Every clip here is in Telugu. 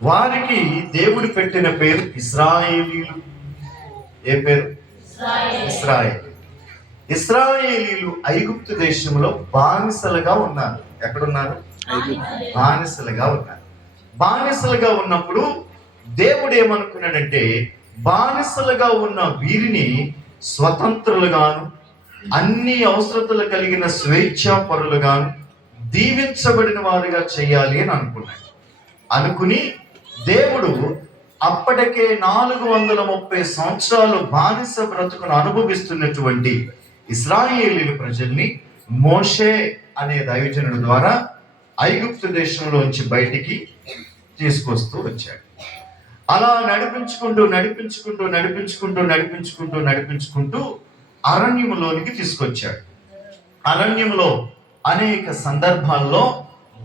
వారికి దేవుడు పెట్టిన పేరు ఇశ్రాయేలీలు. ఏ పేరు? ఇశ్రాయేలు. ఇశ్రాయేలీలు ఐగుప్తు దేశంలో బానిసలుగా ఉన్నారు. ఎక్కడున్నారు? బానిసలుగా ఉన్నారు. బానిసలుగా ఉన్నప్పుడు దేవుడు ఏమనుకున్నాడంటే, బానిసలుగా ఉన్న వీరిని స్వతంత్రులుగాను, అన్ని అవసరతలు కలిగిన స్వేచ్ఛాపరులుగాను, దీవించబడిన వారుగా చేయాలి అని అనుకున్నాడు. అనుకుని దేవుడు అప్పటికే 430 సంవత్సరాలు బానిస బ్రతుకును అనుభవిస్తున్నటువంటి ఇశ్రాయేలీల ప్రజల్ని మోషే అనే దైవజనుడి ద్వారా ఐగుప్తు దేశంలోంచి బయటికి తీసుకొస్తూ వచ్చాడు. అలా నడిపించుకుంటూ అరణ్యములోనికి తీసుకొచ్చాడు. అరణ్యంలో అనేక సందర్భాల్లో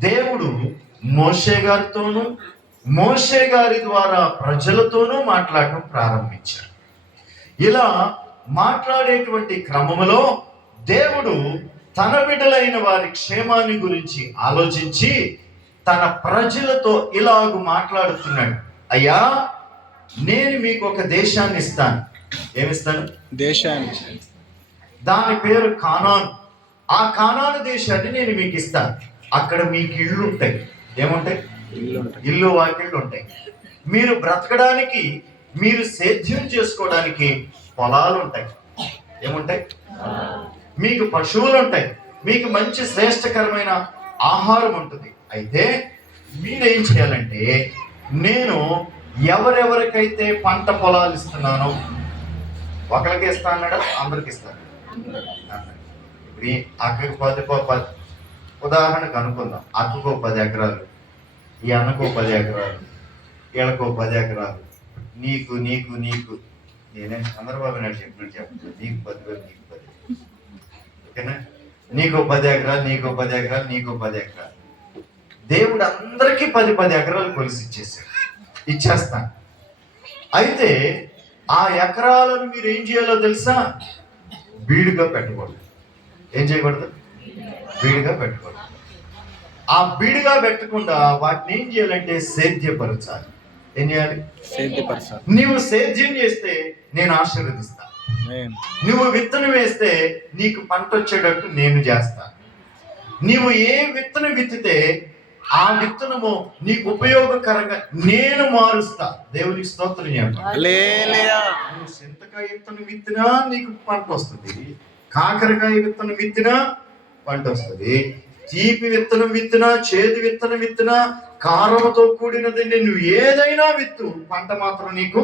దేవుడు మోషే గారితోనూ, మోషే గారి ద్వారా ప్రజలతోనూ మాట్లాడటం ప్రారంభించాడు. ఇలా మాట్లాడేటువంటి క్రమంలో దేవుడు తన బిడ్డలైన వారి క్షేమాన్ని గురించి ఆలోచించి తన ప్రజలతో ఇలాగూ మాట్లాడుతున్నాడు. అయ్యా, నేను మీకు ఒక దేశాన్ని ఇస్తాను. ఏమిస్తాను? దేశాన్ని. దాని పేరు కానాను. ఆ కానాను దేశాన్ని నేను మీకు ఇస్తాను. అక్కడ మీకు ఇళ్ళు ఉంటాయి. ఏముంటాయి? ఇల్లు వాకిళ్ళు ఉంటాయి. మీరు బ్రతకడానికి, మీరు సేద్యం చేసుకోవడానికి పొలాలు ఉంటాయి. ఏముంటాయి? మీకు పశువులు ఉంటాయి. మీకు మంచి శ్రేష్టకరమైన ఆహారం ఉంటుంది. అయితే మీరేం చేయాలంటే, నేను ఎవరెవరికైతే పంట పొలాలు ఇస్తున్నానో, ఒకరికి ఇస్తా అన్నాడా? అందరికి ఇస్తాను. ఇప్పుడు ఈ అక్కకు 10 ఉదాహరణకు అనుకుందాం. అక్కకో 10 ఎకరాలు, ఈ అన్నకో 10 ఎకరాలు, వీళ్ళకో 10 ఎకరాలు, నీకు నీకు నీకు నేనే చంద్రబాబు నాయుడు చెప్పినట్టు చెప్తాను. నీకు 10,000, నీకు 10,000. ఓకేనా? నీకో 10 ఎకరాలు, నీకో 10 ఎకరాలు, నీకో 10 ఎకరాలు. దేవుడు అందరికీ 10 ఎకరాలు కొలిసి ఇచ్చేస్తాను. అయితే ఆ ఎకరాలను మీరు ఏం చేయాలో తెలుసా? బీడుగా పెట్టకూడదు. ఏం చేయకూడదు? బీడుగా పెట్టకూడదు. ఆ బీడుగా పెట్టకుండా వాటిని ఏం చేయాలంటే సేద్యపరచాలి. ఏం చేయాలి? సేద్యపరచాలి. నువ్వు సేద్యం చేస్తే నేను ఆశీర్వదిస్తాను. నువ్వు విత్తనం వేస్తే నీకు పంట వచ్చేటట్టు నేను చేస్తాను. నీవు ఏ విత్తనం విత్తితే ఆ విత్తనము నీకు ఉపయోగకరంగా నేను మారుస్తా. దేవునికి స్తోత్రం చెప్పాలి. నువ్వు చింతకాయ విత్తనం విత్తినా నీకు పంట వస్తుంది. కాకరకాయ విత్తనం విత్తినా పంట వస్తుంది. తీపి విత్తనం విత్తినా, చేదు విత్తనం విత్తినా, కారంతో కూడినది నువ్వు ఏదైనా విత్తు, పంట మాత్రం నీకు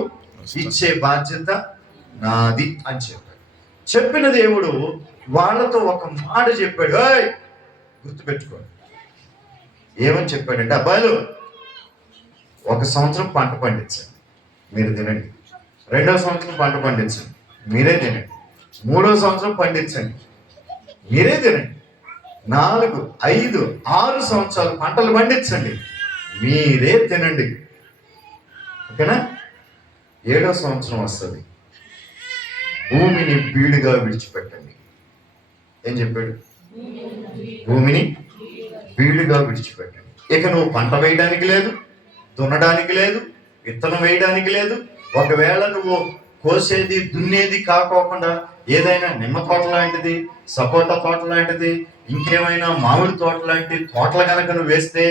ఇచ్చే బాధ్యత నాది అని చెప్పాడు. చెప్పిన దేవుడు వాళ్ళతో ఒక మాట చెప్పాడు. గుర్తుపెట్టుకోండి. ఏమని చెప్పాడంటే, అబ్బాయిలు, 1 సంవత్సరం పంట పండించండి, మీరు తినండి. 2వ సంవత్సరం పంట పండించండి, మీరే తినండి. 3వ సంవత్సరం పండించండి, మీరే తినండి. 4, 5, 6 సంవత్సరాలు పంటలు పండించండి, మీరే తినండి. ఓకేనా? 7వ సంవత్సరం వస్తుంది, భూమిని బీడుగా విడిచిపెట్టండి. ఏం చెప్పాడు? భూమిని బీడుగా విడిచిపెట్టండి. ఇక నువ్వు పంట వేయడానికి లేదు, దున్నడానికి లేదు, విత్తనం వేయడానికి లేదు. ఒకవేళ నువ్వు కోసేది, దున్నేది కాకోకుండా ఏదైనా నిమ్మ తోట లాంటిది, సపోటా తోట లాంటిది, ఇంకేమైనా మామిడి తోట లాంటి తోటలు కనుక నువ్వు వేస్తే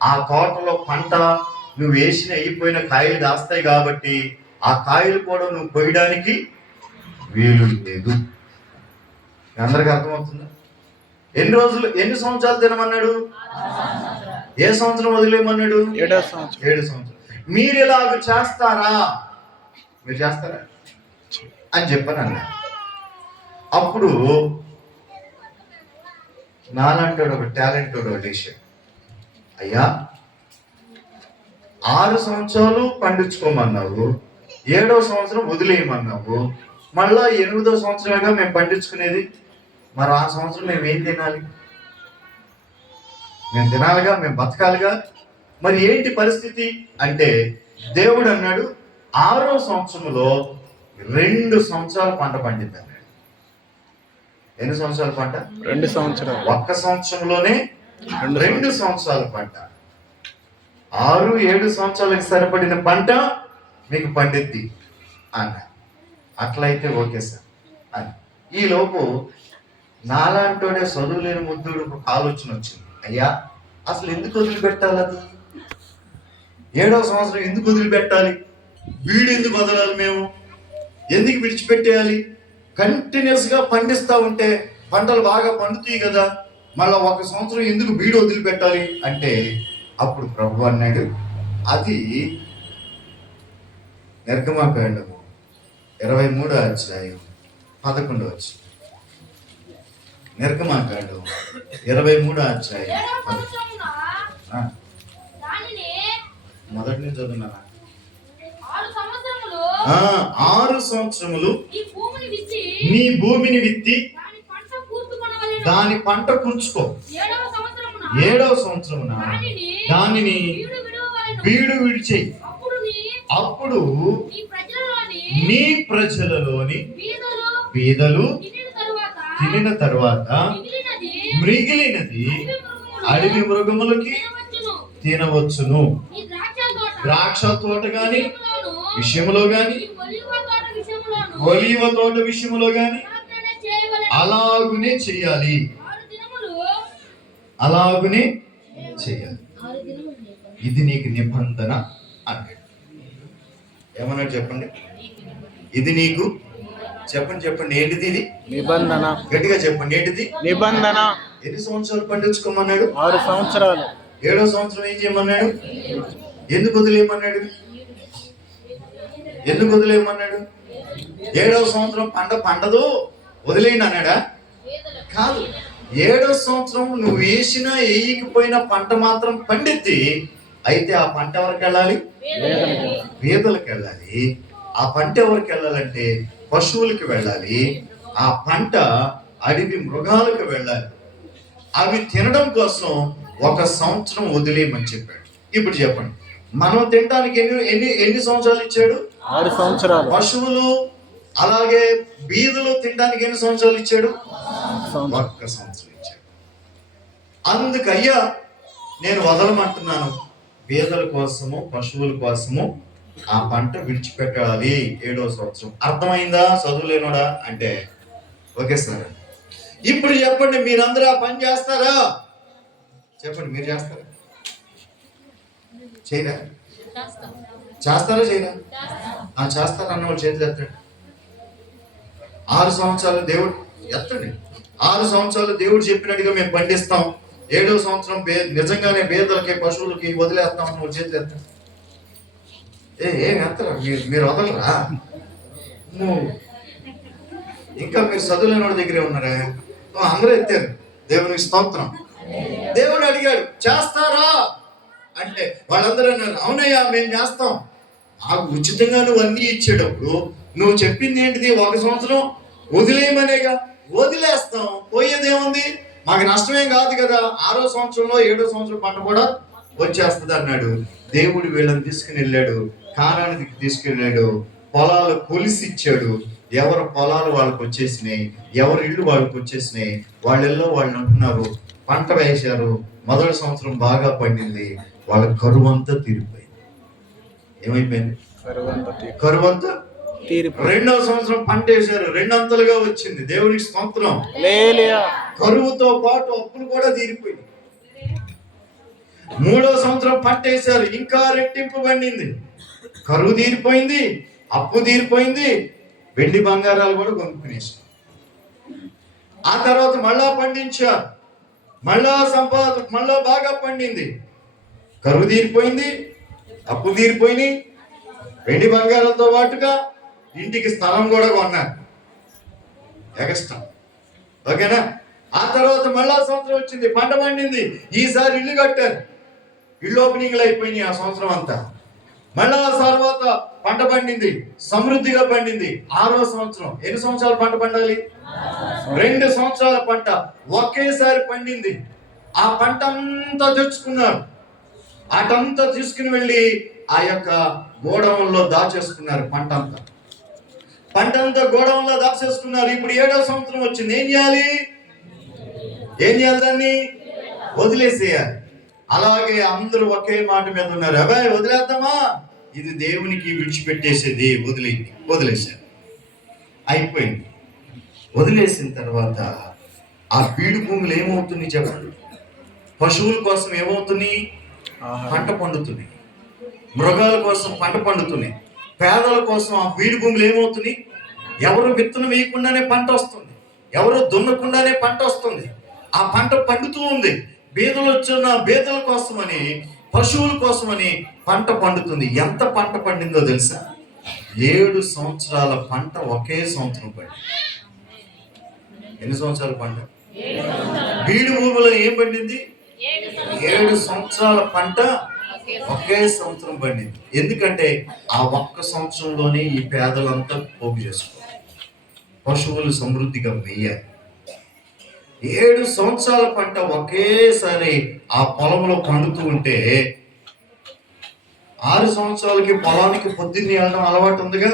ఆ తోటలో పంట నువ్వు వేసిన అయిపోయిన కాయలు కాస్తాయి. కాబట్టి ఆ కాయలు కూడా నువ్వు కొయ్యడానికి వీలు లేదు. అందరికీ అర్థమవుతుందా? ఎన్ని సంవత్సరాలు తినమన్నాడు? ఏ సంవత్సరం వదిలేయమన్నాడు? 7వ సంవత్సరం. మీరు ఇలాగ చేస్తారా? మీరు చేస్తారా అని చెప్పాను అన్నాడు. అప్పుడు నాలంటాడు ఒక టాలెంట్ లేచాడు. అయ్యా, 6 సంవత్సరాలు పండించుకోమన్నావు, 7వ సంవత్సరం వదిలేయమన్నావు, మళ్ళా 8వ సంవత్సరంగా మేము పండించుకునేది. మరి ఆ సంవత్సరం మేము ఏం తినాలి? మేము తినాలిగా, మేము బతకాలిగా. మరి ఏంటి పరిస్థితి అంటే, దేవుడు అన్నాడు, 6వ సంవత్సరంలో 2 సంవత్సరాలు పంట పండింది అన్నాడు. ఎన్ని సంవత్సరాల పంట? 2 సంవత్సరాలు. 1 సంవత్సరంలోనే 2 సంవత్సరాల పంట. 6-7 సంవత్సరాలకు సరిపడిన పంట మీకు పండిద్ది అన్న. అట్లయితే ఓకే సార్ అని. ఈలోపు నాలాంటోడే చదువు లేని ముద్దుడు ఒక ఆలోచన వచ్చింది. అయ్యా అసలు ఎందుకు వదిలిపెట్టాలి? అది 7వ సంవత్సరం ఎందుకు వదిలిపెట్టాలి? వీడు ఎందుకు వదలాలి? మేము ఎందుకు విడిచిపెట్టేయాలి? కంటిన్యూస్గా పండిస్తూ ఉంటే పంటలు బాగా పండుతాయి కదా, మళ్ళీ 1 సంవత్సరం ఎందుకు వీడు వదిలిపెట్టాలి అంటే, అప్పుడు ప్రభు అన్నాడు, అది నిర్గమకాండము 23వ అధ్యాయం 11వ వచనం. నిర్గమకాండం 23వ అధ్యాయం మొదటి నుంచి చదువున్నారా? 6 సంవత్సరములు నీ భూమిని విత్తి దాని పంట కూర్చుకో. 7వ సంవత్సరమున దానిని బీడు విడిచేయి. అప్పుడు నీ ప్రజలలోని బీదలు తినిన తరువాత మిగిలినది అడవి మృగములకి తినవచ్చును. ద్రాక్ష తోట గాని విషయంలో గాని ఒలీవ తోట విషయంలో గాని అలాగునే చేయాలి. అలాగునే చేయాలి. ఇది నీకు నిబంధన అన్నాడు. ఏమన్నాడు చెప్పండి? ఇది నీకు చెప్పండి ఏంటిది? ఇది నిబంధన. గట్టిగా చెప్పండి, ఏంటిది? నిబంధన. ఎన్ని సంవత్సరాలు పండించుకోమన్నాడు? 6 సంవత్సరాలు. 7వ సంవత్సరం ఏం చేయమన్నాడు? ఎందుకు వదిలేయమన్నాడు? 7వ సంవత్సరం పంట పండదు వదిలేయండి అన్నాడా? కాదు. 7వ సంవత్సరం నువ్వు వేసినా వేయకపోయినా పంట మాత్రం పండిద్ది. అయితే ఆ పంట ఎవరికి వెళ్ళాలి? పేదలకు వెళ్ళాలి. ఆ పంట ఎవరికి వెళ్ళాలంటే పశువులకు వెళ్ళాలి. ఆ పంట అడవి మృగాలకు వెళ్ళాలి. అవి తినడం కోసం 1 సంవత్సరం వదిలేయమని చెప్పాడు. ఇప్పుడు చెప్పండి, మనం తినడానికి ఎన్ని సంవత్సరాలు ఇచ్చాడు? 6 సంవత్సరాలు. పశువులు అలాగే బీదులు తినడానికి ఎన్ని సంవత్సరాలు ఇచ్చాడు? 1 సంవత్సరం ఇచ్చాడు. అందుకయ్యా నేను వదలమంటున్నాను, బీదల కోసము పశువుల కోసము ఆ పంట విడిచిపెట్టాలి 7వ సంవత్సరం. అర్థమైందా చదువులేనోడా అంటే? Okay sir. ఇప్పుడు చెప్పండి, మీరందరూ ఆ పని చేస్తారా? చెప్పండి, మీరు చేస్తారా? చేయరా? చేస్తారా చేయరా? చేస్తారా అన్న వాళ్ళు చేతులు ఎత్తండి. 6 సంవత్సరాలు దేవుడు ఎత్తండి. 6 సంవత్సరాలు దేవుడు చెప్పినట్టుగా మేము పండిస్తాం. 7వ సంవత్సరం నిజంగానే బేదలకి పశువులకి వదిలేస్తాం అన్న వాళ్ళు చేతులు ఎత్తండి. ఏం ఎత్తరా? మీరు వదలరా? ఇంకా మీరు చదువులేని వాడి దగ్గరే ఉన్నారా? అందరూ ఎత్తారు. దేవునికి స్తోత్రం. దేవుడు అడిగాడు, చేస్తారా అంటే వాళ్ళందరూ అన్నారు, అవునయ్యా మేము చేస్తాం. నాకు ఉచితంగా నువ్వు అన్నీ ఇచ్చేటప్పుడు నువ్వు చెప్పింది ఏంటిది? 1 సంవత్సరం వదిలేయమనేగా. వదిలేస్తాం, పోయేదేముంది? మాకు నష్టమేం కాదు కదా. 6వ సంవత్సరంలో 7వ సంవత్సరం పంట కూడా వచ్చేస్తుంది అన్నాడు. దేవుడు వీళ్ళని తీసుకుని వెళ్ళాడు, కానానికి తీసుకెళ్ళాడు, పొలాలు కొలిసి ఇచ్చాడు. ఎవరి పొలాలు వాళ్ళకి వచ్చేసినాయి, ఎవరి ఇళ్ళు వాళ్ళకి వచ్చేసినాయి. వాళ్ళల్లో వాళ్ళు అంటున్నారు, పంట వేశారు, మొదటి సంవత్సరం బాగా పండింది, వాళ్ళ కరువు అంతా తీరిపోయింది. ఏమైపోయింది? కరువు అంతా తీరిపోయింది. 2వ సంవత్సరం పంట వేశారు, 2 అంతలుగా వచ్చింది. దేవునికి స్తోత్రం. కరువుతో పాటు అప్పులు కూడా తీరిపోయింది. 3వ సంవత్సరం పంట వేశారు, ఇంకా రెట్టింపు పండింది. కరువు తీరిపోయింది, అప్పు తీరిపోయింది, వెండి బంగారాలు కూడా కొనుక్కునేసారు. ఆ తర్వాత మళ్ళా పండించారు, మళ్ళా బాగా పండింది. కరువు తీరిపోయింది, అప్పు తీరిపోయింది, వెండి బంగారాలతో పాటుగా ఇంటికి స్థలం కూడా కొన్నారు ఎక్స్ట్రా. ఓకేనా? ఆ తర్వాత మళ్ళా సంవత్సరం వచ్చింది, పంట పండింది. ఈసారి ఇల్లు కట్టారు, ఇల్లు ఓపెనింగ్లు అయిపోయినాయి ఆ సంవత్సరం అంతా. మళ్ళా తర్వాత పంట పండింది, సమృద్ధిగా పండింది. 6వ సంవత్సరం. ఎన్ని సంవత్సరాలు పంట పండాలి? 2 సంవత్సరాల పంట ఒకేసారి పండింది. ఆ పంట అంతా తెచ్చుకున్నారు. అటంతా తీసుకుని వెళ్ళి ఆ యొక్క గోడౌన్లో దాచేసుకున్నారు. పంట అంతా గోడౌన్లో దాచేసుకున్నారు. ఇప్పుడు 7వ సంవత్సరం వచ్చింది. ఏం చేయాలి? దాన్ని వదిలేసేయాలి. అలాగే అందరూ ఒకే మాట మీద ఉన్నారు. అబ్బాయి వదిలేద్దామా, ఇది దేవునికి విడిచిపెట్టేసేది, వదిలేశారు. అయిపోయింది. వదిలేసిన తర్వాత ఆ బీడు భూములు ఏమవుతుంది చెప్పండి? పశువుల కోసం ఏమవుతుంది? పంట పండుతుంది. మృగాల కోసం పంట పండుతుంది. పేదల కోసం ఆ బీడు భూములు ఏమవుతుంది? ఎవరు విత్తనం వేయకుండానే పంట వస్తుంది, ఎవరు దున్నకుండానే పంట వస్తుంది. ఆ పంట పండుతూ ఉంది. బీదలు వచ్చిన బీదల కోసమని, పశువుల కోసమని పంట పండుతుంది. ఎంత పంట పండిందో తెలుసా? 7 సంవత్సరాల పంట ఒకే సంవత్సరం పండింది. ఎన్ని సంవత్సరాల పంట? బీడు భూమిలో ఏం పండింది? 7 సంవత్సరాల పంట ఒకే సంవత్సరం పండింది. ఎందుకంటే ఆ ఒక్క సంవత్సరంలోనే ఈ పేదలంతా పోగు చేసుకోవాలి, పశువులు సమృద్ధిగా వేయాలి. 7 సంవత్సరాల పంట ఒకేసారి ఆ పొలంలో పండుతూ ఉంటే 6 సంవత్సరాలకి పొలానికి పొద్దున్నే వెళ్ళడం అలవాటు ఉందిగా.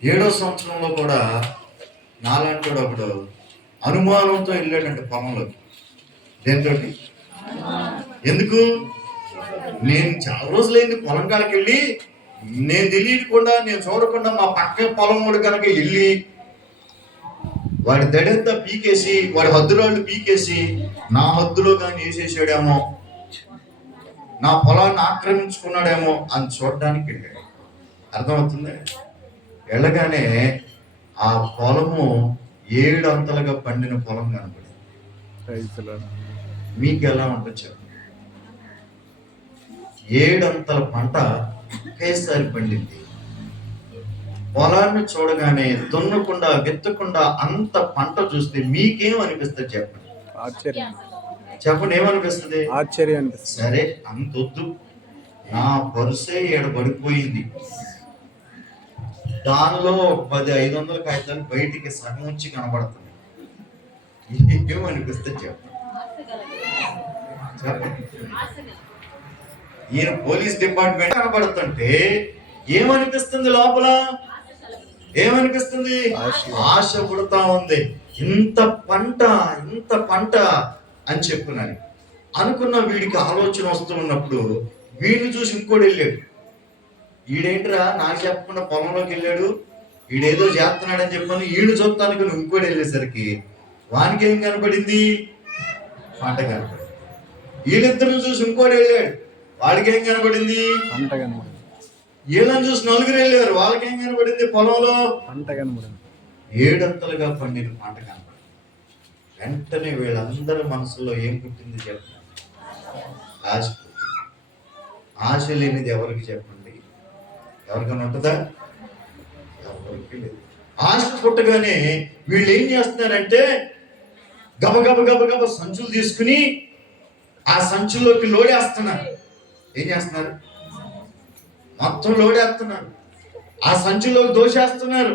7వ సంవత్సరంలో కూడా నాలంటోడు అప్పుడు అనుమానంతో వెళ్ళాడంటే పొలంలోకి. దేంతో? ఎందుకు? నేను చాలా రోజులైంది పొలం కాడికి వెళ్ళి, నేను తెలియకుండా, నేను చూడకుండా మా పక్క పొలం కూడా కనుక వెళ్ళి వాడి దడంతా పీకేసి, వాడి హద్దురాళ్ళు పీకేసి నా హద్దులో కానీ వేసేసాడేమో, నా పొలాన్ని ఆక్రమించుకున్నాడేమో అని చూడడానికి వెళ్ళాడు. అర్థమవుతుంది? వెళ్ళగానే ఆ పొలము 7 అంతలుగా పండిన పొలం కనపడింది. మీకు ఎలా ఉంటుంది చెప్పండి? 7 అంతల పంట ఒకేసారి పండింది. పొలాన్ని చూడగానే దున్నకుండా విత్తకుండా అంత పంట చూస్తే మీకేం అనిపిస్తుంది చెప్పండి? ఆశ్చర్యం. చెప్పండి, ఏమనిపిస్తుంది? ఆశ్చర్యం. సరే, అంతొద్దు, నా పరుసే పడిపోయింది, దానిలో 10-500 కాగితాలు బయటికి సగం వచ్చి కనబడుతుంది, ఏమనిపిస్తుంది చెప్పండి? ఈయన పోలీస్ డిపార్ట్మెంట్ కనబడుతుంటే ఏమనిపిస్తుంది? లోపల ఏమనిపిస్తుంది? ఆశ పుడతా ఉంది. ఇంత పంట అని చెప్పునని అనుకున్న వీడికి ఆలోచన వస్తూ ఉన్నప్పుడు వీడిని చూసి ఇంకోటి వెళ్ళాడు. ఈడేంట్రా నాకు చెప్పకుండా పొలంలోకి వెళ్ళాడు, ఈడేదో చేస్తున్నాడని చెప్పాను, ఈడు చూస్తానికి ఇంకోటి వెళ్ళేసరికి వానికి ఏం కనపడింది? పంట కనపడింది. వీళ్ళిద్దరిని చూసి ఇంకోటి వెళ్ళాడు, వాడికి ఏం కనపడింది? పంట కనపడింది. వీళ్ళని చూసి 4 వెళ్ళారు, వాళ్ళకి ఏం కనపడింది? పొలంలో పంట కనపడింది. 7 అంతలుగా పండిన పంట కనపడింది. వెంటనే వీళ్ళందరి మనసులో ఏం పుట్టింది చెప్పండి? ఆశ. ఆశ లేనిది ఎవరికి చెప్పండి? ఎవరికైనా ఉంటుందా? ఎవరికి లేదు. ఆశ పుట్టగానే వీళ్ళు ఏం చేస్తున్నారంటే గబగబ సంచులు తీసుకుని ఆ సంచుల్లోకి లోడేస్తున్నారు. ఏం చేస్తున్నారు? మొత్తం లోడేస్తున్నారు. ఆ సంచులోకి దోసేస్తున్నారు.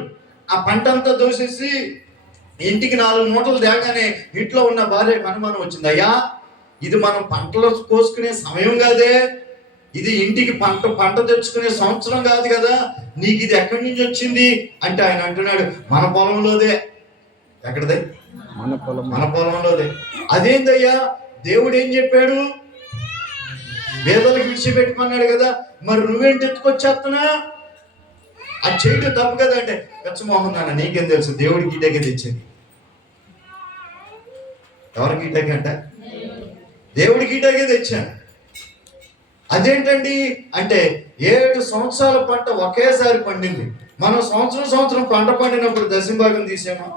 ఆ పంట అంతా దోసేసి ఇంటికి 4 మూటలు తేగానే ఇంట్లో ఉన్న భార్యకు అనుమానం వచ్చింది. అయ్యా, ఇది మనం పంటలు కోసుకునే సమయం కాదే, ఇది ఇంటికి పంట తెచ్చుకునే సంవత్సరం కాదు కదా, నీకు ఇది ఎక్కడి నుంచి వచ్చింది అంటే ఆయన అంటున్నాడు, మన పొలంలోదే. ఎక్కడదే? మన పొలంలోదే. అదేందయ్యా, దేవుడు ఏం చెప్పాడు? పేదలకు విడిచిపెట్టుకున్నాడు కదా, మరి నువ్వేంటి ఎత్తుకొచ్చేస్తున్నా? అది చేయడం తప్పు కదా అంటే, పెచ్చమోహన్ నాన్న నీకేం తెలుసు, దేవుడికి ఈటకే తెచ్చింది. ఎవరికి ఈటకే అంట? దేవుడికి ఈటకే తెచ్చాను. అదేంటండి అంటే 7 సంవత్సరాల పంట ఒకేసారి పండింది. మనం సంవత్సరం పంట పండినప్పుడు దశంభాగం తీసామా?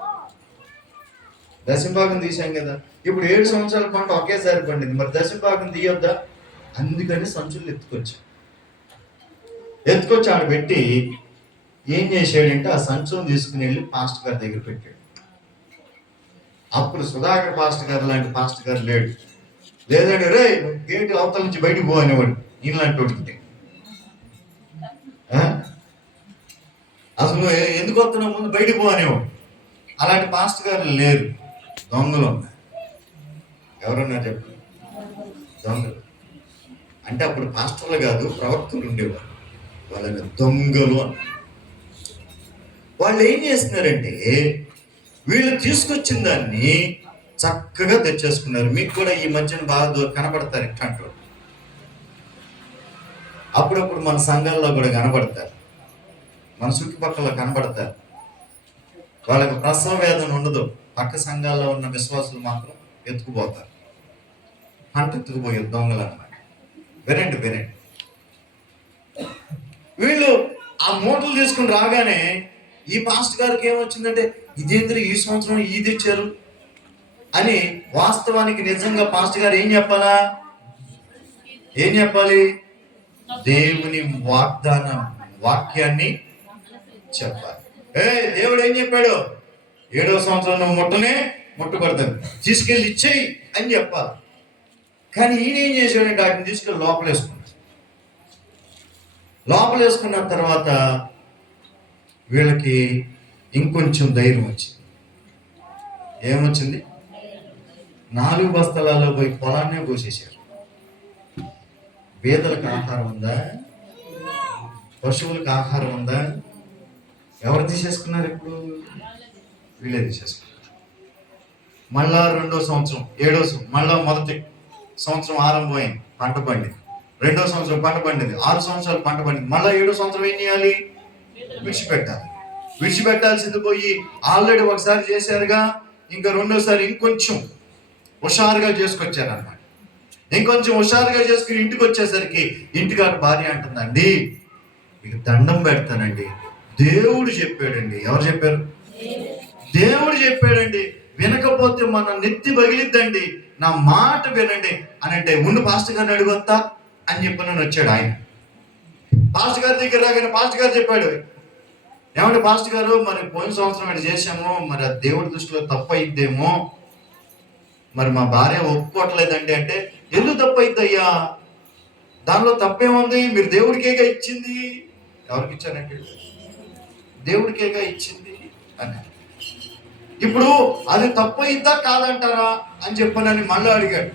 దశంభాగం తీసాం కదా. ఇప్పుడు 7 సంవత్సరాల పంట ఒకేసారి పండింది, మరి దశంభాగం తీయొద్దా? అందుకని సంచులు ఎత్తుకొచ్చి ఆడ పెట్టి ఏం చేశాడంటే ఆ సంచులను తీసుకుని వెళ్ళి పాస్టర్ గారి దగ్గర పెట్టాడు. అప్పుడు సుధాకర్ పాస్టర్ గారు లాంటి పాస్టర్ గారు లేదండి, రే గేటు అవతల నుంచి బయటకు పో అనేవాడు. ఈయనలాంటి వాడికి అసలు ఎందుకు వస్తున్నావు, ముందు బయటకు పో అనేవాడు. అలాంటి పాస్టర్ గారు లేరు, దొంగలు ఉన్నారు. ఎవరన్నా చెప్పండి? దొంగలు అంటే అప్పుడు పాస్టర్లు కాదు, ప్రవక్తలు ఉండేవారు. వాళ్ళని దొంగలు అన్నారు. వాళ్ళు ఏం చేస్తున్నారంటే వీళ్ళు తీసుకొచ్చిన దాన్ని చక్కగా తెచ్చేసుకున్నారు. మీకు కూడా ఈ మధ్యన బాగా కనబడతారు ఇట్లాంటి వాళ్ళు. అప్పుడప్పుడు మన సంఘాల్లో కూడా కనబడతారు, మన చుట్టుపక్కల కనబడతారు. వాళ్ళకి ప్రసవ వేదన ఉండదు, పక్క సంఘాల్లో ఉన్న విశ్వాసులు మాత్రం ఎత్తుకుపోతారు. ఎత్తుకుపోయే దొంగలు అన్నమాట. వినండి. వీళ్ళు ఆ మూటలు తీసుకుని రాగానే ఈ పాస్టర్ గారికి ఏమొచ్చిందంటే, ఇదేంద్ర ఈ సంవత్సరం ఇది ఇచ్చారు అని. వాస్తవానికి నిజంగా పాస్టర్ గారు ఏం చెప్పాలి? దేవుని వాక్యాన్ని చెప్పాలి. దేవుడు ఏం చెప్పాడు? 7వ సంవత్సరం నువ్వు ముట్టకూడదని, తీసుకెళ్ళి ఇచ్చేయి అని చెప్పాలి. కానీ ఈయన ఏం చేశాడంటే వాటిని తీసుకెళ్ళి లోపలేసుకున్న తర్వాత వీళ్ళకి ఇంకొంచెం ధైర్యం వచ్చింది. ఏమొచ్చింది? 4 బస్తాలలో పోయి పొలాన్నే పోసేశారు. బీదలకు ఆహారం ఉందా? పశువులకు ఆహారం ఉందా? ఎవరు తీసేసుకున్నారు? ఇప్పుడు వీళ్ళే తీసేసుకున్నారు. మళ్ళా 2వ సంవత్సరం 7వ సంవత్సరం మళ్ళా మొదటి సంవత్సరం ఆరంభమైంది, పంట పండింది. 2వ సంవత్సరం పంట పండింది, 6 సంవత్సరాలు పంట పండింది. మళ్ళా 7వ సంవత్సరం ఏం చేయాలి? విడిచిపెట్టాల్సింది పోయి ఆల్రెడీ ఒకసారి చేశారుగా, ఇంకా 2వసారి ఇంకొంచెం హుషారుగా చేసుకొచ్చారన్నమాట. ఇంకొంచెం హుషారుగా చేసుకుని ఇంటికి వచ్చేసరికి ఇంటికాడ భార్య అంటుందండి, మీకు దండం పెడతానండి, దేవుడు చెప్పాడండి. ఎవరు చెప్పారు? దేవుడు చెప్పాడండి, వినకపోతే మన నెత్తి పగిలిద్దండి, నా మాట వినండి అని అంటే, ముందు పాస్టర్ గారిని అడుగొత్తా అని చెప్పి వచ్చాడు ఆయన. పాస్టర్ గారి దగ్గర రాగానే పాస్టర్ గారు చెప్పాడు, ఏమంటే పాస్టర్ గారు, మరి పోయిన సంవత్సరం అది చేశాము, మరి ఆ దేవుడి దృష్టిలో తప్పు అయిద్దేమో, మరి మా భార్య ఒప్పుకోవట్లేదండి అంటే, ఎందుకు తప్పు అయిద్దయ్యా? దానిలో తప్పేముంది? మీరు దేవుడికేగా ఇచ్చింది. ఎవరికి ఇచ్చానంటే, దేవుడికేగా ఇచ్చింది అని. ఇప్పుడు అది తప్పు అయిద్దా కాదంటారా అని చెప్పనని మళ్ళీ అడిగాడు.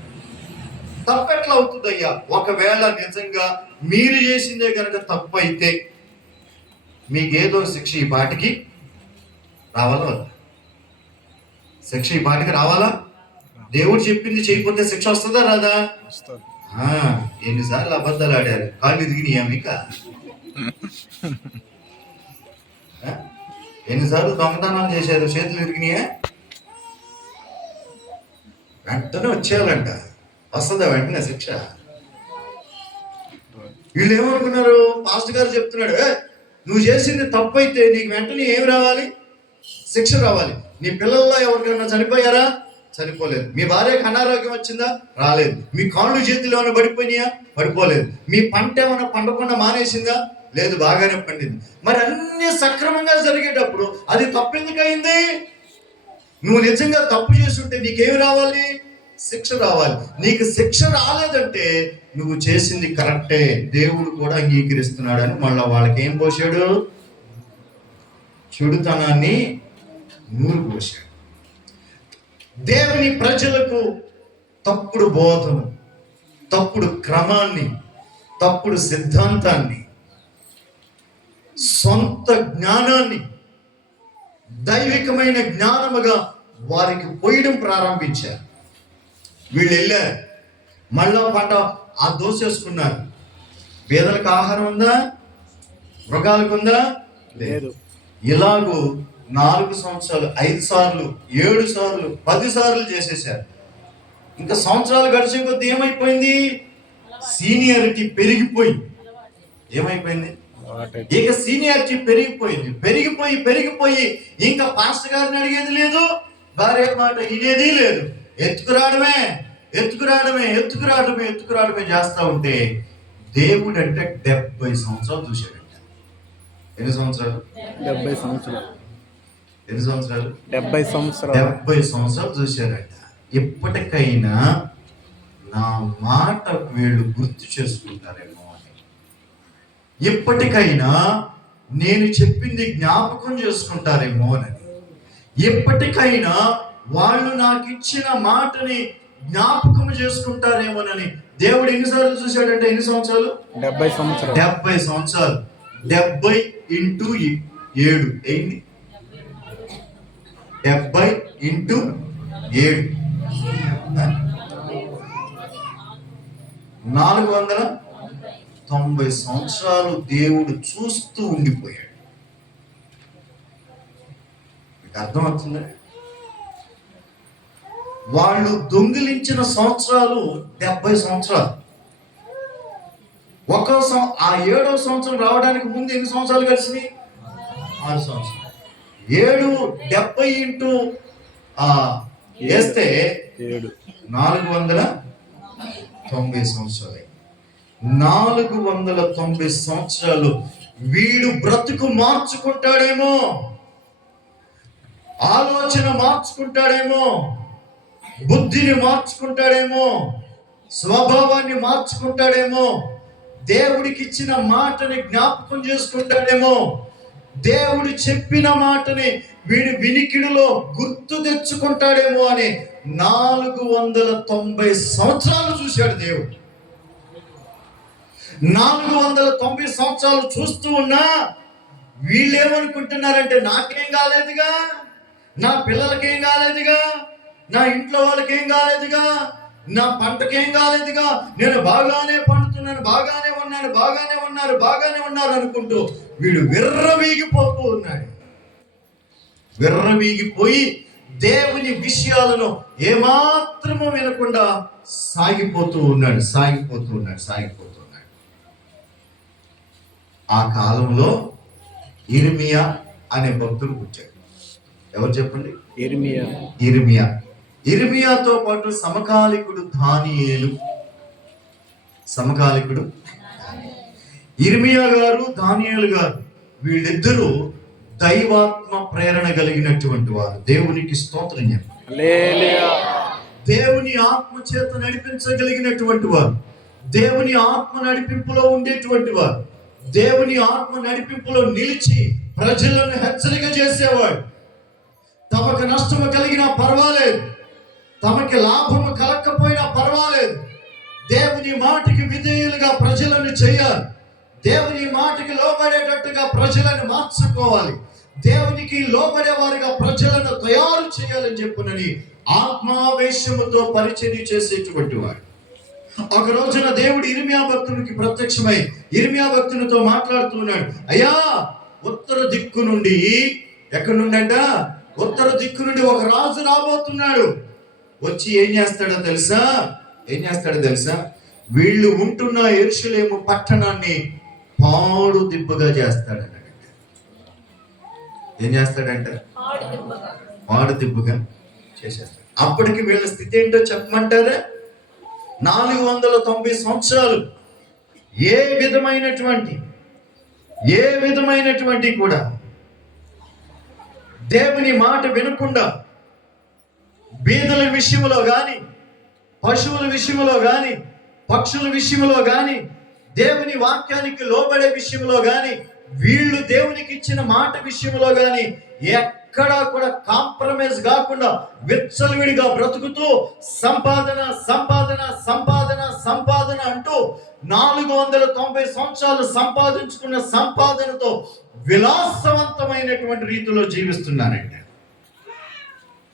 తప్పెట్లా అవుతుందయ్యా? ఒకవేళ నిజంగా మీరు చేసిందే కనుక తప్పు అయితే మీకేదో శిక్ష ఈ పాటికి రావాలా? శిక్ష ఈ పాటికి రావాలా? దేవుడు చెప్పింది చేయకపోతే శిక్ష వస్తుందా రాదా? ఎన్నిసార్లు అబద్ధాలు ఆడారు, కాళ్ళు ఇరిగినాయా మీకు? ఎన్నిసార్లు దొంగతనాలు చేశారు, చేతులు ఇరిగినాయా? వెంటనే వచ్చేయాలంట, వస్తుందా వెంటనే శిక్ష? వీళ్ళు ఏమనుకున్నారు? పాస్టర్ గారు చెప్తున్నాడు, నువ్వు చేసింది తప్పు అయితే నీకు వెంటనే ఏం రావాలి? శిక్ష రావాలి. నీ పిల్లల్లో ఎవరికైనా చనిపోయారా? చనిపోలేదు. మీ భార్యకు అనారోగ్యం వచ్చిందా? రాలేదు. మీ కాళ్ళు చేతులు ఏమైనా పడిపోయినాయా? పడిపోలేదు. మీ పంట ఏమైనా పండకుండా మానేసిందా? లేదు, బాగానే పండింది. మరి అన్ని సక్రమంగా జరిగేటప్పుడు అది తప్పు ఎందుకు అయింది? నువ్వు నిజంగా తప్పు చేస్తుంటే నీకేమి రావాలి? శిక్ష రావాలి. నీకు శిక్ష రాలేదంటే నువ్వు చేసింది కరెక్టే, దేవుడు కూడా అంగీకరిస్తున్నాడని మళ్ళా వాళ్ళకి ఏం పోసాడు? చెడుతనాన్ని నూరు పోసాడు. దేవుని ప్రజలకు తప్పుడు బోధను, తప్పుడు క్రమాన్ని, తప్పుడు సిద్ధాంతాన్ని, సొంత జ్ఞానాన్ని దైవికమైన జ్ఞానముగా వారికి పోయడం ప్రారంభించారు. వీళ్ళు వెళ్ళారు, మళ్ళా పంట ఆ దోసేసుకున్నారు. పేదలకు ఆహారం ఉందా? మృగాలకు ఉందా? లేదు. ఇలాగూ 4 సంవత్సరాలు 5 సార్లు 7 సార్లు 10 సార్లు చేసేసారు. ఇంకా సంవత్సరాలు గడిచే కొద్దీ ఏమైపోయింది? సీనియారిటీ పెరిగిపోయింది. ఏమైపోయింది? ఇక సీనియారిటీ పెరిగిపోయి ఇంకా పాస్టర్ గారిని అడిగేది లేదు, భార్య మాట వినేది లేదు. ఎత్తుకురావడమే చేస్తా ఉంటే దేవుడు అంటే 70 సంవత్సరాలు చూశాడంట. ఎన్ని సంవత్సరాలు? 70 సంవత్సరాలు. ఎన్ని సంవత్సరాలు? 70 సంవత్సరాలు. 70 సంవత్సరాలు చూశారట. ఇప్పటికైనా నా మాట వీళ్ళు గుర్తు చేసుకుంటారేమో అని, ఇప్పటికైనా నేను చెప్పింది జ్ఞాపకం చేసుకుంటారేమో అని, ఎప్పటికైనా వాళ్ళు నాకు ఇచ్చిన మాటని జ్ఞాపకం చేసుకుంటారేమోనని దేవుడు ఎన్నిసార్లు చూశాడంటే, ఎన్ని సంవత్సరాలు? 70 సంవత్సరాలు. 70 సంవత్సరాలు. 70 × 7 ఏంటి? 70 × 7 490 సంవత్సరాలు దేవుడు చూస్తూ ఉండిపోయాడు. మీకు అర్థమవుతుందా? వాళ్ళు దొంగిలించిన సంవత్సరాలు 70 సంవత్సరాలు. ఆ 7వ సంవత్సరం రావడానికి ముందు ఎన్ని సంవత్సరాలు కలిసినాయి? 6 సంవత్సరాలు. 7 70 ఇంటూ వేస్తే 490 సంవత్సరాలు. 490 సంవత్సరాలు వీడు బ్రతుకు మార్చుకుంటాడేమో, ఆలోచన మార్చుకుంటాడేమో, బుద్ధిని మార్చుకుంటాడేమో, స్వభావాన్ని మార్చుకుంటాడేమో, దేవుడికి ఇచ్చిన మాటని జ్ఞాపకం చేసుకుంటాడేమో, దేవుడు చెప్పిన మాటని వీడి వినికిడిలో గుర్తు తెచ్చుకుంటాడేమో అని 490 సంవత్సరాలు చూశాడు దేవుడు. 490 సంవత్సరాలు చూస్తూ ఉన్నా వీళ్ళు ఏమనుకుంటున్నారంటే, నాకేం కాలేదుగా, నా పిల్లలకేం కాలేదుగా, నా ఇంట్లో వాళ్ళకేం కాలేదుగా, నా పంటకేం కాలేదుగా, నేను బాగానే పండుతున్నాను, బాగానే ఉన్నారు అనుకుంటూ వీడు విర్రవీగిపోతూ ఉన్నాడు. విర్రవీగిపోయి దేవుని విషయాలను ఏమాత్రము వినకుండా సాగిపోతూ ఉన్నాడు. ఆ కాలంలో ఇర్మియా అనే భక్తుడు పుట్టాడు. ఎవరు చెప్పండి? ఇర్మియాతో పాటు సమకాలికుడు దానియేలు. ఇర్మియా గారు, దానియేలు గారు, వీళ్ళిద్దరూ దైవాత్మ ప్రేరణ కలిగినటువంటి వారు. దేవునికి స్తోత్రం చెప్పండి. దేవుని ఆత్మ చేత నడిపించగలిగినటువంటి వారు, దేవుని ఆత్మ నడిపింపులో ఉండేటువంటి వారు, దేవుని ఆత్మ నడిపింపులో నిలిచి ప్రజలను హెచ్చరిక చేసేవాడు. తమకు నష్టము కలిగినా పర్వాలేదు, తమకి లాభము కలగకపోయినా పర్వాలేదు, దేవుని మాటకి విధేయులుగా ప్రజలను చేయాలి, దేవుని మాటకి లోబడేటట్టుగా ప్రజలను మార్చుకోవాలి, దేవునికి లోబడే వారిగా ప్రజలను తయారు చేయాలని చెప్పునని ఆత్మావేశముతో పరిచర్య చేసేటువంటి వాడు. ఒక రోజున దేవుడు ఇర్మియా భక్తునికి ప్రత్యక్షమై ఇర్మియా భక్తునితో మాట్లాడుతున్నాడు. అయ్యా, ఉత్తర దిక్కు నుండి, ఎక్కడి నుండి అంట? ఉత్తర దిక్కు నుండి ఒక రాజు రాబోతున్నాడు. వచ్చి ఏం చేస్తాడో తెలుసా? వీళ్ళు ఉంటున్న యెరూషలేము పట్టణాన్ని పాడు దిబ్బగా చేస్తాడట. ఏం చేస్తాడంట? పాడు దిబ్బగా చేసేస్తాడు. అప్పటికి వీళ్ళ స్థితి ఏంటో చెప్పమంటారా? 490 సంవత్సరాలు ఏ విధమైనటువంటి కూడా దేవుని మాట వినకుండా, బీదల విషయంలో గాని, పశువుల విషయంలో గాని, పక్షుల విషయంలో గాని, దేవుని వాక్యానికి లోబడే విషయంలో గాని, వీళ్ళు దేవునికి ఇచ్చిన మాట విషయంలో గాని ఎక్కడా కూడా కాంప్రమైజ్ కాకుండా విచ్చలవిడిగా బ్రతుకుతూ సంపాదన అంటూ 490 సంవత్సరాలు సంపాదించుకున్న సంపాదనతో విలాసవంతమైనటువంటి రీతిలో జీవిస్తున్నారండి.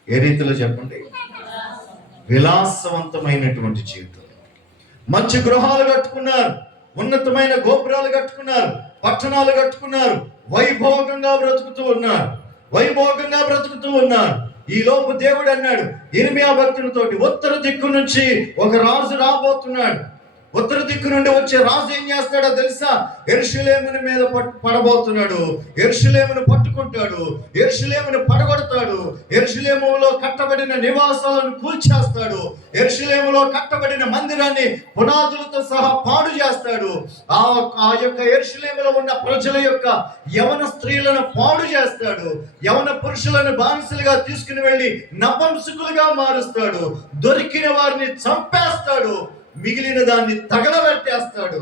ఏ రీతిలో చెప్పండి? విలాసవంతమైనటువంటి జీవితం. మంచి గృహాలు కట్టుకున్నారు, ఉన్నతమైన గోపురాలు కట్టుకున్నారు, పట్టణాలు కట్టుకున్నారు, వైభోగంగా బ్రతుకుతూ ఉన్నారు. ఈ లోపు దేవుడు అన్నాడు ఇర్మియా భక్తునితోటి, ఉత్తర దిక్కు నుంచి ఒక రాజు రాబోతున్నాడు. ఉత్తర దిక్కు నుండి వచ్చే రాజు ఏం చేస్తాడో తెలుసా? యెరూషలేముని మీద పడబోతున్నాడు, యెరూషలేమును పట్టుకుంటాడు, యెరూషలేమును పడగొడతాడు, యెరూషలేములో కట్టబడిన నివాసాలను కూల్చేస్తాడు, యెరూషలేములో కట్టబడిన మందిరాన్ని పునాదులతో సహా పాడు చేస్తాడు, ఆ యొక్క యెరూషలేములో ఉన్న ప్రజల యొక్క యవన స్త్రీలను పాడు చేస్తాడు, యవన పురుషులను బానిసలుగా తీసుకుని వెళ్ళి నపుంసకులుగా మారుస్తాడు, దొరికిన వారిని చంపేస్తాడు, మిగిలిన దాన్ని తగలబెట్టేస్తాడు.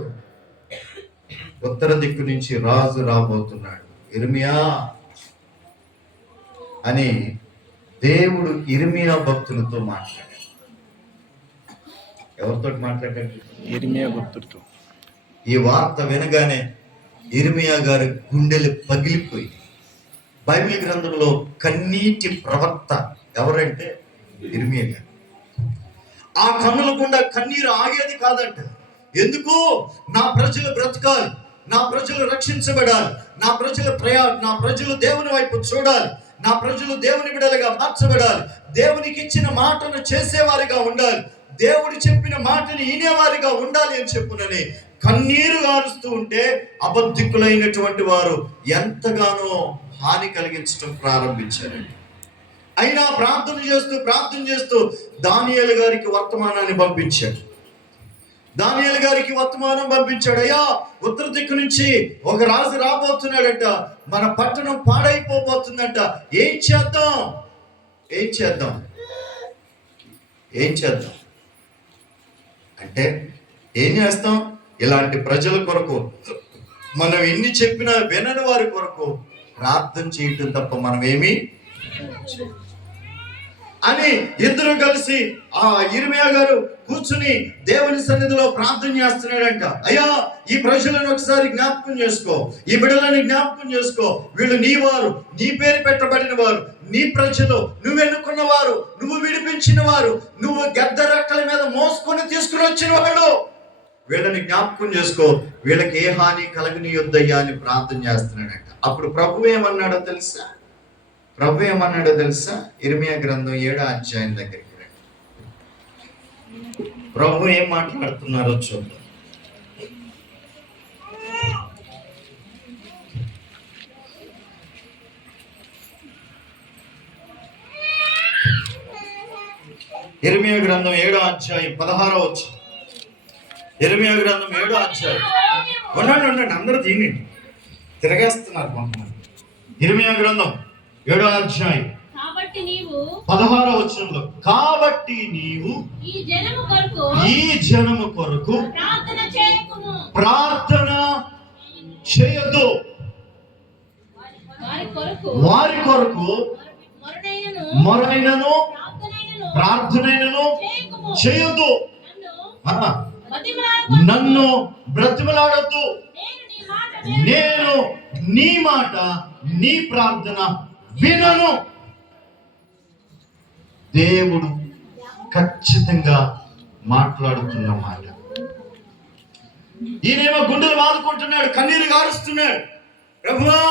ఉత్తర దిక్కు నుంచి రాజు రాబోతున్నాడు, ఇర్మియా అని దేవుడు ఇర్మియా భక్తులతో మాట్లాడాడు. ఎవరితో మాట్లాడాడు? ఇర్మియా భక్తుడితో. ఈ వార్త వినగానే ఇర్మియా గారి గుండెలు పగిలిపోయి, బైబిల్ గ్రంథంలో కన్నీటి ప్రవక్త ఎవరంటే ఇర్మియా గారు. ఆ కన్నుల గుండా కన్నీరు ఆగేది కాదంట. ఎందుకు? నా ప్రజలు బ్రతకాలి, నా ప్రజలు రక్షించబడాలి, నా ప్రజలు దేవుని వైపు చూడాలి, నా ప్రజలు దేవుని బిడ్డలుగా మార్చబడాలి, దేవునికి ఇచ్చిన మాటను చేసేవారిగా ఉండాలి, దేవుడు చెప్పిన మాటని వినేవారిగా ఉండాలి అని చెప్పునని కన్నీరు గారుస్తూ ఉంటే అబద్ధికులైనటువంటి వారు ఎంతగానో హాని కలిగించడం ప్రారంభించారండి. అయినా ప్రార్థన చేస్తూ దానియేలు గారికి వర్తమానాన్ని పంపించాడు. దానియేలు గారికి వర్తమానం పంపించాడు. అయ్యా, ఉత్తర దిక్కు నుంచి ఒక రాజు రాబోతున్నాడట, మన పట్టణం పాడైపోబోతుందంట. ఏం చేద్దాం అంటే ఏం చేస్తాం? ఇలాంటి ప్రజల కొరకు, మనం ఎన్ని చెప్పినా వినని వారి కొరకు ప్రార్థన చేయటం తప్ప మనం ఏమీ అని ఇద్దరు కలిసి ఆ యిర్మీయా గారు కూర్చుని దేవుని సన్నిధిలో ప్రార్థన చేస్తున్నాడంట. అయ్యా, ఈ ప్రజలను ఒకసారి జ్ఞాపకం చేసుకో, ఈ బిడ్డలని జ్ఞాపకం చేసుకో. వీళ్ళు నీ వారు, నీ పేరు పెట్టబడిన వారు, నీ ప్రజలు, నువ్వు ఎన్నుకున్న వారు, నువ్వు విడిపించిన వారు, నువ్వు గద్ద రెక్కల మీద మోసుకొని తీసుకుని వచ్చిన వాళ్ళు. వీళ్ళని జ్ఞాపకం చేసుకో, వీళ్ళకి ఏ హాని కలగనీయొద్దయ్యా అని ప్రార్థన చేస్తున్నాడంట. అప్పుడు ప్రభు ఏమన్నాడో తెలుసా? యిర్మీయా గ్రంథం 7వ అధ్యాయం దగ్గరికి రండి. ప్రభు ఏం మాట్లాడుతున్నారో చూద్దాం. యిర్మీయా గ్రంథం 7వ అధ్యాయం 16వ వచనం. యిర్మీయా గ్రంథం 7వ అధ్యాయం. ఉండండి, అందరూ దీన్ని తిరగేస్తున్నారు కొంతమంది. యిర్మీయా గ్రంథం 7వ అధ్యాయం 16వ వచనంలో, కాబట్టి నీవు ఈ జనము కొరకు ప్రార్థన చేయొద్దు, వారి కొరకు మొరైనను ప్రార్థనైనను చేయొద్దు, నన్ను బ్రతిమలాడొద్దు, నేను నీ మాట, నీ ప్రార్థన వినను. దేవుడు ఖచ్చితంగా మాట్లాడుతున్న మాట. ఈయనేమో గుండెలు బాదుకుంటున్నాడు, కన్నీరు గారుస్తున్నాడు. ప్రభువా,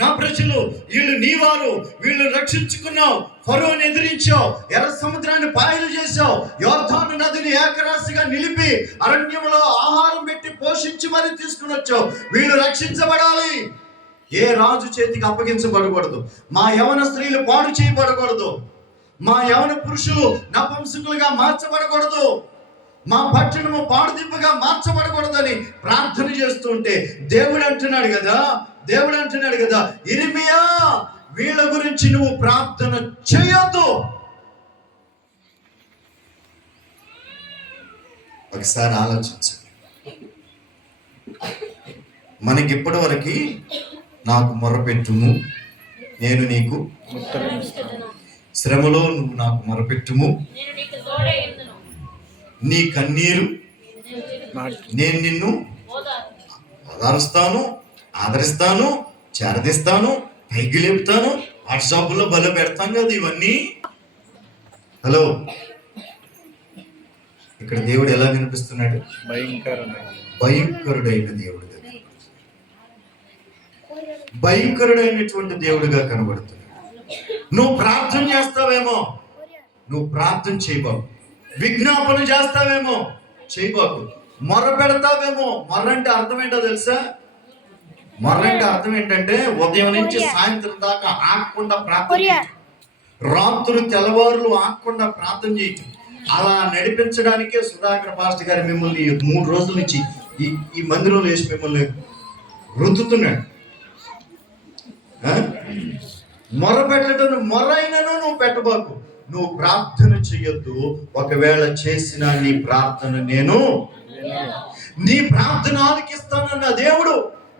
నా ప్రజలు, వీళ్ళు నీ వారు, వీళ్ళు రక్షించుకున్నావు, ఫరోని ఎదిరించావు, ఎర్ర సముద్రాన్ని పాయలు చేశావు, యోర్దాను నదిని ఏకరాశిగా నిలిపి అరణ్యంలో ఆహారం పెట్టి పోషించి మరి తీసుకుని వచ్చావు. వీళ్ళు రక్షించబడాలి, ఏ రాజు చేతికి అప్పగించబడకూడదు, మా యవన స్త్రీలు పాడు చేయబడకూడదు, మా యవన పురుషులు నపుంసకులుగా మార్చబడకూడదు, మా పట్టణము పాడుదిబ్బగా మార్చబడకూడదని ప్రార్థన చేస్తుంటే దేవుడు అంటున్నాడు కదా, యిర్మీయా, వీళ్ళ గురించి నువ్వు ప్రార్థన చేయొద్దు. ఒకసారి ఆలోచించండి. మనకి ఇప్పటి వరకు నాకు మొరపెట్టుము, నేను నీకు శ్రమలో నువ్వు నాకు మొరపెట్టుము, నీ కన్నీరు నేను నిన్ను ఓదారుస్తాను, ఆదరిస్తాను, చేరదీస్తాను, పైకి లేపుతాను, వాట్సాప్లో బల పెడతాం కదా ఇవన్నీ. హలో, ఇక్కడ దేవుడు ఎలా వినిపిస్తున్నాడు? భయంకరుడైన దేవుడు, భయంకరుడైనటువంటి దేవుడిగా కనబడుతున్నాడు. నువ్వు ప్రార్థన చేస్తావేమో, నువ్వు ప్రార్థన చేయబాకు. విజ్ఞాపన చేస్తావేమో, చేయబాకు. మొర్ర పెడతావేమో. మొర్ర అంటే అర్థం ఏంటో తెలుసా? మొర్ర అంటే అర్థం ఏంటంటే ఉదయం నుంచి సాయంత్రం దాకా ఆగకుండా ప్రార్థన, రాత్రులు తెల్లవారులు ఆగకుండా ప్రార్థన చేయటం. అలా నడిపించడానికే సుధాకర్ మాస్టర్ గారు మిమ్మల్ని 3 రోజుల నుంచి ఈ మందిరంలో వేసి మిమ్మల్ని రుద్దుతున్నాడు. మొర పెట్టడం, మొరైనను నువ్వు పెట్టబాకు, నువ్వు ప్రార్థన చెయ్యొద్దు. ఒకవేళ చేసిన నీ ప్రార్థన నేను, నీ ప్రార్థన ఆలకిస్తానన్న దేవుడు,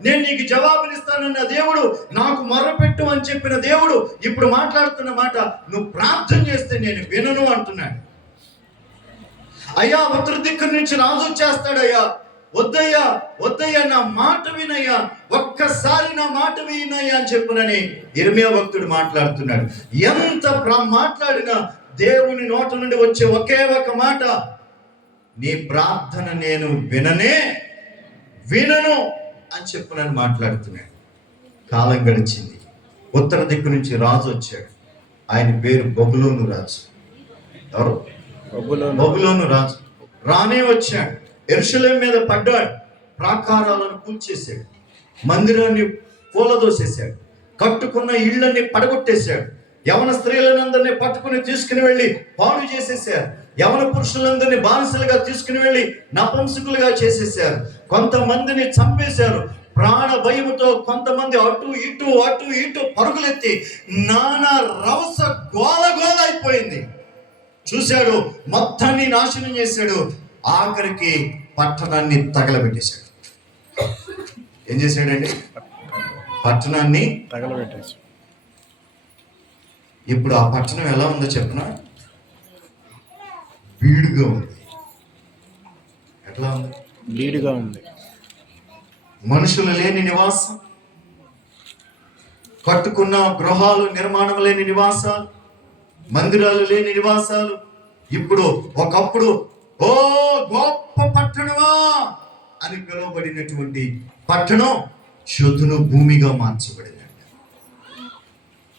నేను నీకు జవాబునిస్తానన్న దేవుడు, నాకు మొరపెట్టు అని చెప్పిన దేవుడు ఇప్పుడు మాట్లాడుతున్న మాట, నువ్వు ప్రార్థన చేస్తే నేను వినను అంటున్నాడు. అయ్యా, ఉత్తర దిక్కు నుంచి రాజు వచ్చేస్తాడయ్యా, వద్దయ్యా నా మాట వినయ్యా, ఒక్కసారి నా మాట వినయ్యా అని చెప్పునని యిర్మీయా భక్తుడు మాట్లాడుతున్నాడు. ఎంత మాట్లాడినా దేవుని నోట నుండి వచ్చే ఒకే ఒక మాట, నీ ప్రార్థన నేను వినను అని చెప్పు నన్ను మాట్లాడుతున్నాడు. కాలం గడిచింది. ఉత్తర దిక్కు నుంచి రాజు వచ్చాడు. ఆయన పేరు బబులోను రాజు. ఎవరు? బబులోను రాజు రానే వచ్చాడు. యెరూషలేము మీద పడ్డాడు. ప్రాకారాలను కూల్చేశాడు. మందిరాన్ని కూలదోసేశాడు. కట్టుకున్న ఇళ్ళని పడగొట్టేశాడు. యవన స్త్రీలందరినీ పట్టుకుని తీసుకుని వెళ్ళి పాడు చేసేసారు. యవన పురుషులందరినీ బానిసలుగా తీసుకుని వెళ్ళి నపుంసకులుగా చేసేసారు. కొంతమందిని చంపేశారు. ప్రాణ భయముతో కొంతమంది అటు ఇటు పరుగులెత్తి నానా రవస గోల అయిపోయింది. చూశాడు, మొత్తాన్ని నాశనం చేశాడు. ఆఖరికి పట్టణాన్ని తగలబెట్టేశాడు. ఏం చేశాడండి? పట్టణాన్ని తగలబెట్టేశాడు. ఇప్పుడు ఆ పట్టణం ఎలా ఉందో చెప్పనా? బీడుగా ఉంది. ఎట్లా ఉంది? బీడుగా ఉంది. మనుషులు లేని నివాసం, కట్టుకున్న గృహాలు, నిర్మాణం లేని నివాసాలు, మందిరాలు లేని నివాసాలు. ఇప్పుడు ఒకప్పుడు ఓ గొప్ప పట్టణమా అని పిలువబడినటువంటి పట్టణం చదును భూమిగా మార్చబడింది.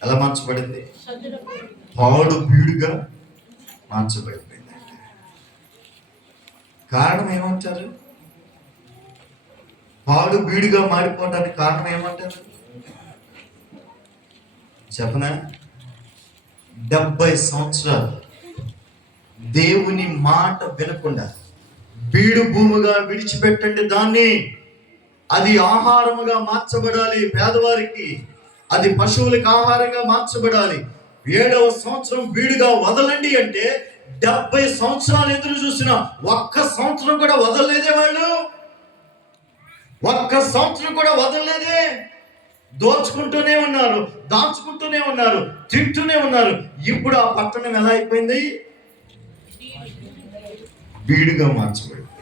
ఎలా మార్చబడింది? పాడు బీడుగా మార్చబడింది. కారణం ఏమంటారు? పాడు బీడుగా మారిపోవడానికి కారణం ఏమంటారు చెప్పనా? 70 సంవత్సరాలు దేవుని మాట వినకుండా బీడు భూమిగా విడిచిపెట్టండి దాన్ని. అది ఆహారముగా మార్చబడాలి పేదవారికి. అది పశువులకు ఆహారంగా మార్చబడాలి. 7వ సంవత్సరం బీడుగా వదలండి అంటే 70 సంవత్సరాలు ఎదురు చూసిన ఒక్క సంవత్సరం కూడా వదలలేదే వాళ్ళు. ఒక్క సంవత్సరం కూడా వదలలేదే. దోచుకుంటూనే ఉన్నారు, దాచుకుంటూనే ఉన్నారు, తింటూనే ఉన్నారు. ఇప్పుడు ఆ పట్టణం ఎలా అయిపోయింది? బీడుగా మార్చబడింది.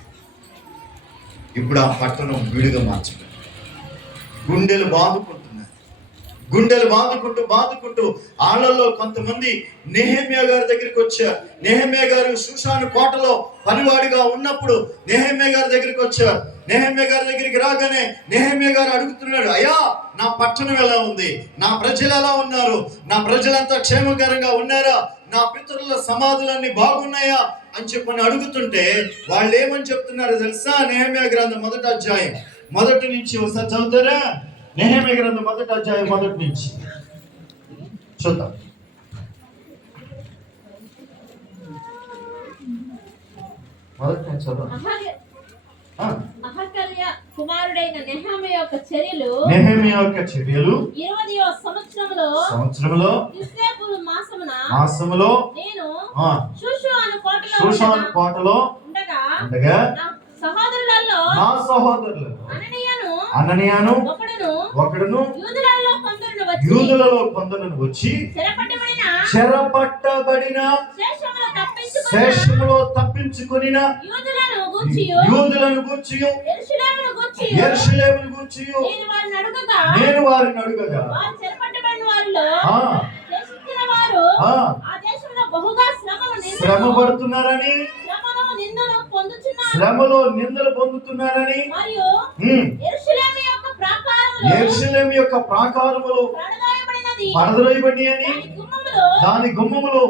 ఇప్పుడు ఆ పట్టణం బీడుగా మార్చబడింది. గుండెలు బాదుకుంటూ ఆళ్ళలో కొంతమంది నెహెమ్యా గారి దగ్గరికి వచ్చారు. నెహెమ్యా గారు షూషాను కోటలో పనివాడిగా ఉన్నప్పుడు నెహెమ్యా గారి దగ్గరికి వచ్చారు. నెహెమ్యా గారి దగ్గరికి రాగానే నెహెమ్యా గారు అడుగుతున్నాడు, అయ్యా నా పట్టణం ఎలా ఉంది? నా ప్రజలు ఎలా ఉన్నారు? నా ప్రజలంతా క్షేమకరంగా ఉన్నారా? నా పితరుల సమాధులన్నీ బాగున్నాయా అని చెప్పని అడుగుతుంటే వాళ్ళు ఏమని చెప్తున్నారు తెలుసా? నెహెమ్యా గ్రంథం 1వ అధ్యాయం 1 నుంచి ఒకసారి చదువుతారా? నెహెమ్యా గ్రంథం 1వ అధ్యాయం 1 నుంచి చూద్దాం. కుమారుడైన నెహెమ్యా యొక్క చర్యలు 20వ సంవత్సరములో మాసములో నేను షూషాను కోటలో ఉండగా నా సహోదరులలో అననీయాను ఒకడును యూదులలో కొందరును వచ్చి చెరపట్టబడిన శేషములో తప్పించుకొనిన యూదులను గూర్చి యెరూషలేమును గూర్చి నేను వారిని అడుగగా శ్రమ పడుతున్నారని, శ్రమలో నిందలు పొందుతున్నారని, యెరూషలేము యొక్క ప్రాకారములు పడద్రోయబడి అని, దాని గుమ్మములు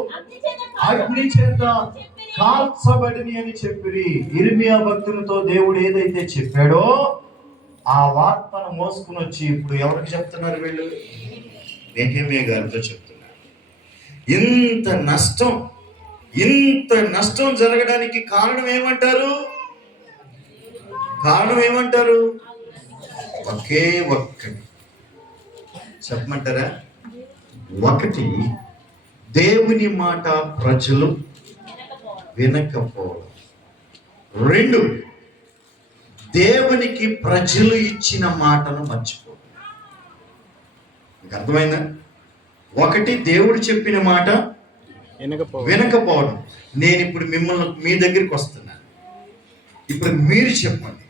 అగ్ని చేత కాల్చబడిని అని చెప్పిరి. ఇర్మియా భక్తులతో దేవుడు ఏదైతే చెప్పాడో ఆ వార్తను మోసుకుని వచ్చి ఇప్పుడు ఎవరికి చెప్తున్నారు? వీళ్ళు నెహెమ్యా గారితో చెప్తున్నారు. ఇంత నష్టం జరగడానికి కారణం ఏమంటారు? ఒకే ఒక్కటి చెప్పమంటారా? ఒకటి, దేవుని మాట ప్రజలు వినకపోవడం. 2, దేవునికి ప్రజలు ఇచ్చిన మాటను మర్చిపోవడం. మీకు అర్థమైందా? 1, దేవుడు చెప్పిన మాట వినకపోవడం. నేను ఇప్పుడు మీ దగ్గరికి వస్తున్నాను. ఇప్పుడు మీరు చెప్పండి.